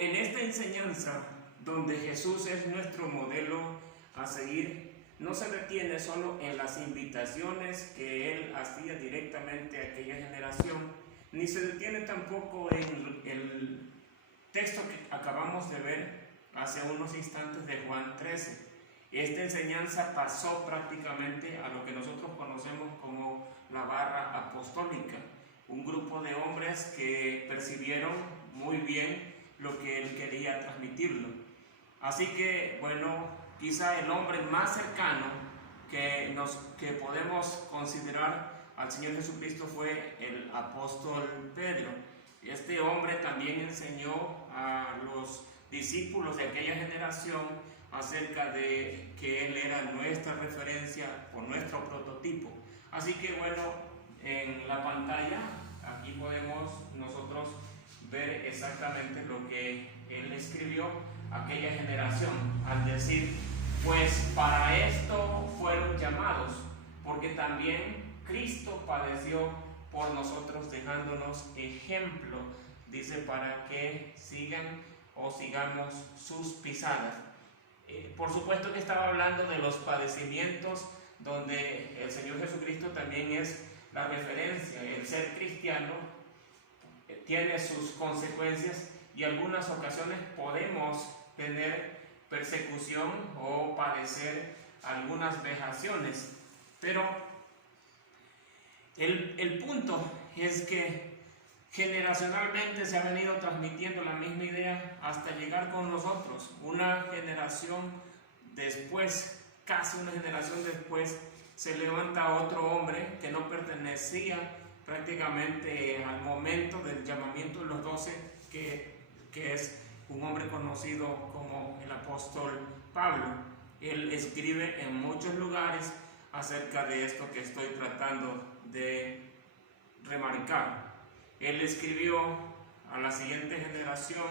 en esta enseñanza, donde Jesús es nuestro modelo a seguir, no se detiene solo en las invitaciones que Él hacía directamente a aquella generación, ni se detiene tampoco en el texto que acabamos de ver hace unos instantes de Juan 13. Esta enseñanza pasó prácticamente a lo que nosotros conocemos como la barra apostólica, un grupo de hombres que percibieron muy bien lo que Él quería transmitirlo. Así que, bueno, quizá el hombre más cercano que podemos considerar al Señor Jesucristo fue el apóstol Pedro. Este hombre también enseñó a los discípulos de aquella generación acerca de que Él era nuestra referencia o nuestro prototipo. Así que bueno, en la pantalla aquí podemos nosotros ver exactamente lo que Él escribió a aquella generación al decir: pues para esto fueron llamados, porque también Cristo padeció por nosotros, dejándonos ejemplo, dice, para que sigan o sigamos sus pisadas. Por supuesto que estaba hablando de los padecimientos, donde el Señor Jesucristo también es la referencia. El ser cristiano tiene sus consecuencias y en algunas ocasiones podemos tener persecución o padecer algunas vejaciones, pero el punto es que generacionalmente se ha venido transmitiendo la misma idea hasta llegar con nosotros. Una generación después, casi una generación después, se levanta otro hombre que no pertenecía prácticamente al momento del llamamiento de los 12, que es un hombre conocido como el apóstol Pablo. Él escribe en muchos lugares acerca de esto que estoy tratando de remarcar. Él escribió a la siguiente generación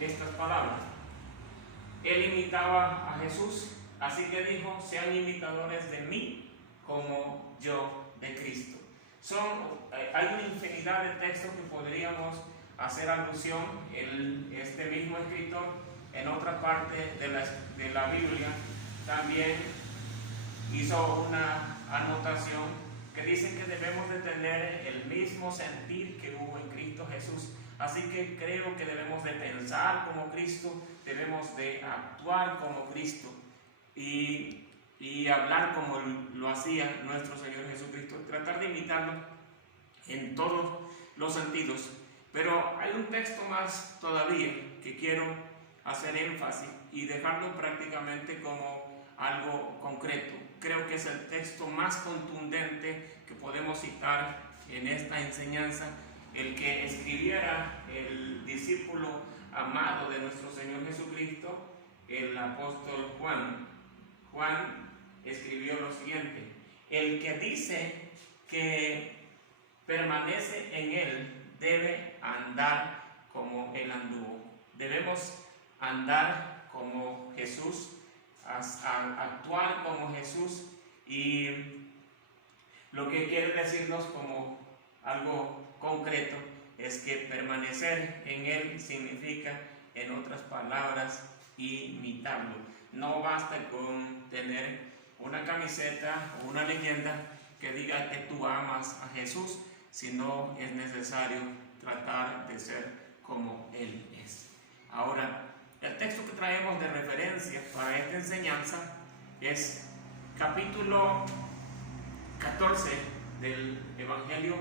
estas palabras. Él imitaba a Jesús, así que dijo: sean imitadores de mí como yo de Cristo. Hay una infinidad de textos que podríamos hacer alusión. Este mismo escritor, en otra parte de la Biblia, también hizo una anotación que dice que debemos de tener el mismo sentir que hubo en Cristo Jesús. Así que creo que debemos de pensar como Cristo, debemos de actuar como Cristo y hablar como lo hacía nuestro Señor Jesucristo, tratar de imitarlo en todos los sentidos. Pero hay un texto más todavía que quiero hacer énfasis y dejarlo prácticamente como algo concreto. Creo que es el texto más contundente que podemos citar en esta enseñanza, el que escribiera el discípulo amado de nuestro Señor Jesucristo, el apóstol Juan. Juan escribió lo siguiente: el que dice que permanece en Él debe andar como Él anduvo. Debemos andar como Jesús, actuar como Jesús, y lo que quiere decirnos como algo concreto es que permanecer en Él significa, en otras palabras, imitarlo. No basta con tener una camiseta o una leyenda que diga que tú amas a Jesús, sino es necesario tratar de ser como Él es. Ahora, el texto que traemos de referencia para esta enseñanza es capítulo 14 del Evangelio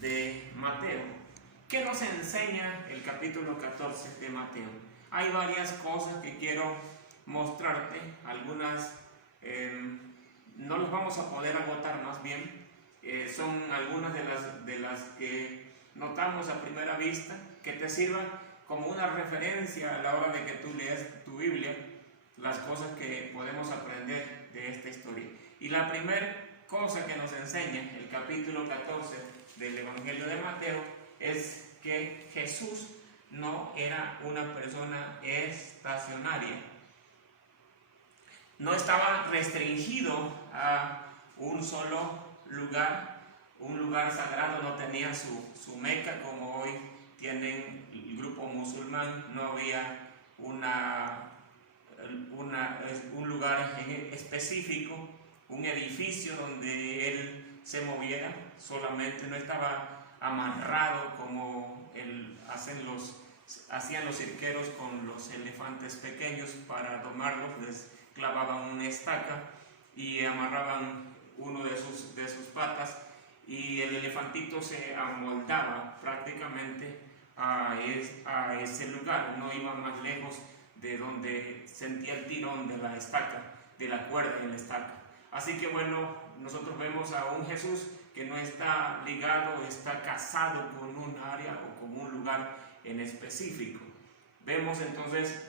de Mateo. ¿Qué nos enseña el capítulo 14 de Mateo? Hay varias cosas que quiero mostrarte, algunas no las vamos a poder agotar, más bien son algunas de las que notamos a primera vista, que te sirvan como una referencia a la hora de que tú lees tu Biblia, las cosas que podemos aprender de esta historia. Y la primera cosa que nos enseña el capítulo 14 del Evangelio de Mateo es que Jesús no era una persona estacionaria. No estaba restringido a un solo lugar, un lugar sagrado, no tenía su Meca como hoy tienen el grupo musulmán, no había un lugar específico, un edificio donde él se moviera, solamente no estaba amarrado como hacían los cirqueros con los elefantes pequeños. Para domarlos les clavaban una estaca y amarraban uno de sus patas, y el elefantito se amoldaba prácticamente a ese lugar, no iba más lejos de donde sentía el tirón de la estaca, de la cuerda en la estaca. Así que bueno, nosotros vemos a un Jesús que no está ligado, está casado con un área o con un lugar en específico. Vemos entonces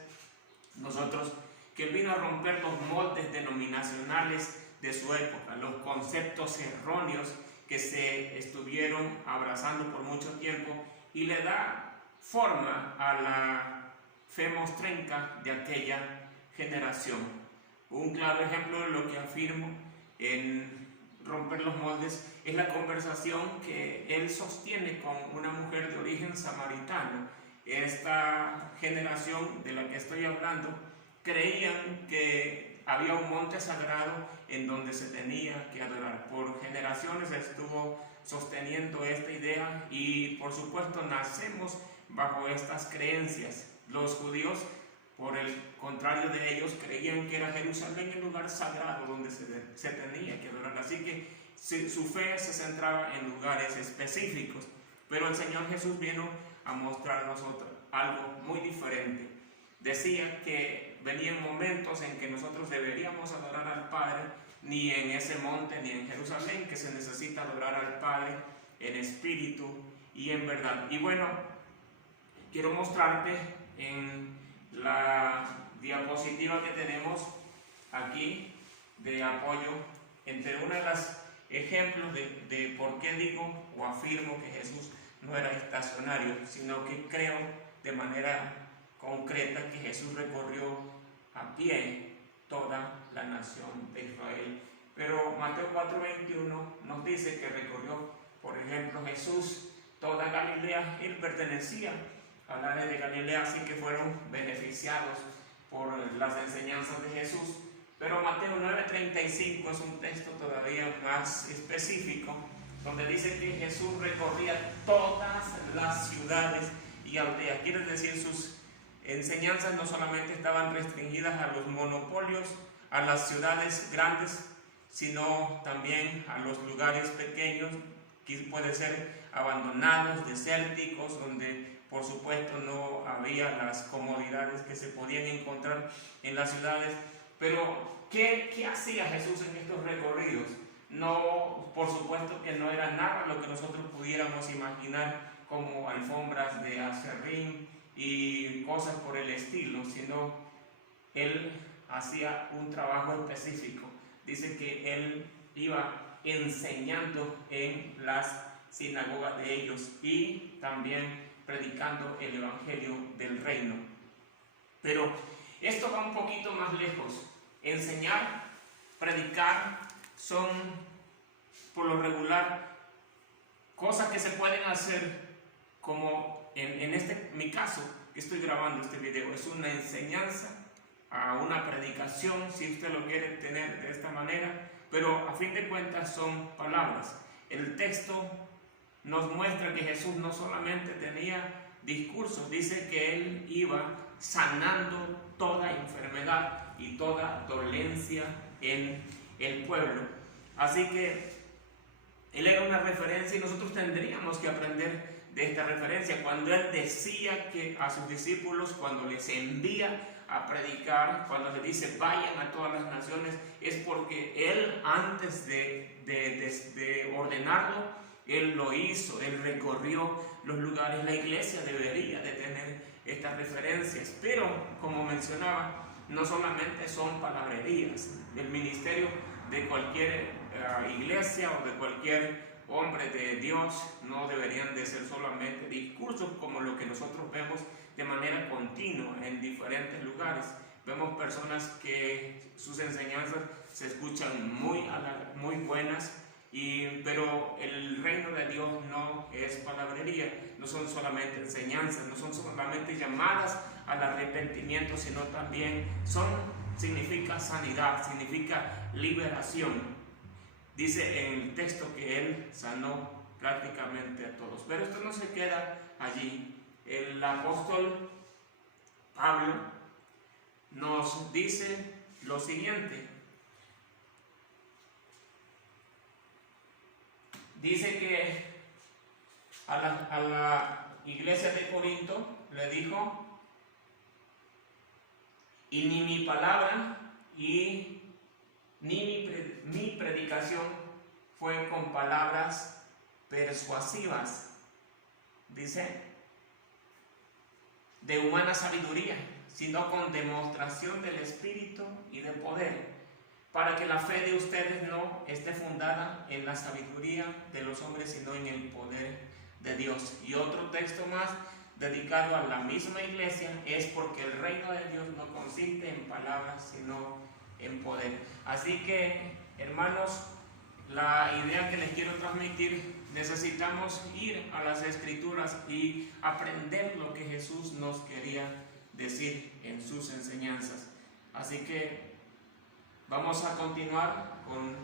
nosotros que él vino a romper los moldes denominacionales de su época, los conceptos erróneos que se estuvieron abrazando por mucho tiempo, y le da forma a la fe mostrenca de aquella generación. Un claro ejemplo de lo que afirmo en romper los moldes es la conversación que él sostiene con una mujer de origen samaritano. Esta generación de la que estoy hablando creían que había un monte sagrado en donde se tenía que adorar. Por generaciones estuvo sosteniendo esta idea, y por supuesto nacemos bajo estas creencias. Los judíos, por el contrario de ellos, creían que era Jerusalén el lugar sagrado donde se tenía que adorar. Así que su fe se centraba en lugares específicos. Pero el Señor Jesús vino a mostrarnos algo muy diferente. Decía que venían momentos en que nosotros deberíamos adorar al Padre, ni en ese monte ni en Jerusalén, que se necesita adorar al Padre en espíritu y en verdad. Y bueno, quiero mostrarte en la diapositiva que tenemos aquí de apoyo, entre una de las ejemplos de por qué digo o afirmo que Jesús no era estacionario, sino que creo de manera concreta que Jesús recorrió a pie toda la nación de Israel. Pero Mateo 4:21 nos dice que recorrió, por ejemplo, Jesús toda Galilea. Él pertenecía al área de Galilea, así que fueron beneficiados por las enseñanzas de Jesús. Pero Mateo 9:35 es un texto todavía más específico, donde dice que Jesús recorría todas las ciudades y aldeas. Quiere decir, sus enseñanzas no solamente estaban restringidas a los monopolios, a las ciudades grandes, sino también a los lugares pequeños, que puede ser abandonados, desérticos, donde por supuesto no había las comodidades que se podían encontrar en las ciudades. Pero ¿qué hacía Jesús en estos recorridos? No, por supuesto que no era nada lo que nosotros pudiéramos imaginar como alfombras de aserrín y cosas por el estilo, sino él hacía un trabajo específico. Dice que él iba enseñando en las sinagogas de ellos y también predicando el evangelio del reino. Pero esto va un poquito más lejos. Enseñar, predicar son por lo regular cosas que se pueden hacer, como en mi caso, que estoy grabando este video, es una enseñanza a una predicación, si usted lo quiere tener de esta manera, pero a fin de cuentas son palabras. El texto nos muestra que Jesús no solamente tenía discursos, dice que él iba sanando toda enfermedad y toda dolencia en el pueblo. Así que él era una referencia, y nosotros tendríamos que aprender de esta referencia. Cuando él decía que a sus discípulos, cuando les envía a predicar, cuando les dice vayan a todas las naciones, es porque él, antes de ordenarlo, él lo hizo, él recorrió los lugares. La iglesia debería de tener estas referencias, pero como mencionaba, no solamente son palabrerías. El ministerio de cualquier iglesia o de cualquier hombre de Dios no deberían de ser solamente discursos como lo que nosotros vemos de manera continua en diferentes lugares. Vemos personas que sus enseñanzas se escuchan muy buenas, Pero el reino de Dios no es palabrería, no son solamente enseñanzas, no son solamente llamadas al arrepentimiento, sino también significa sanidad, significa liberación. Dice en el texto que Él sanó prácticamente a todos. Pero esto no se queda allí. El apóstol Pablo nos dice lo siguiente. Dice que a la iglesia de Corinto le dijo: y ni mi palabra y ni mi predicación fue con palabras persuasivas, dice, de humana sabiduría, sino con demostración del Espíritu y de poder, para que la fe de ustedes no esté fundada en la sabiduría de los hombres, sino en el poder de Dios. Y otro texto más dedicado a la misma iglesia es: porque el reino de Dios no consiste en palabras, sino en poder. Así que, hermanos, la idea que les quiero transmitir: necesitamos ir a las Escrituras y aprender lo que Jesús nos quería decir en sus enseñanzas. Así que vamos a continuar con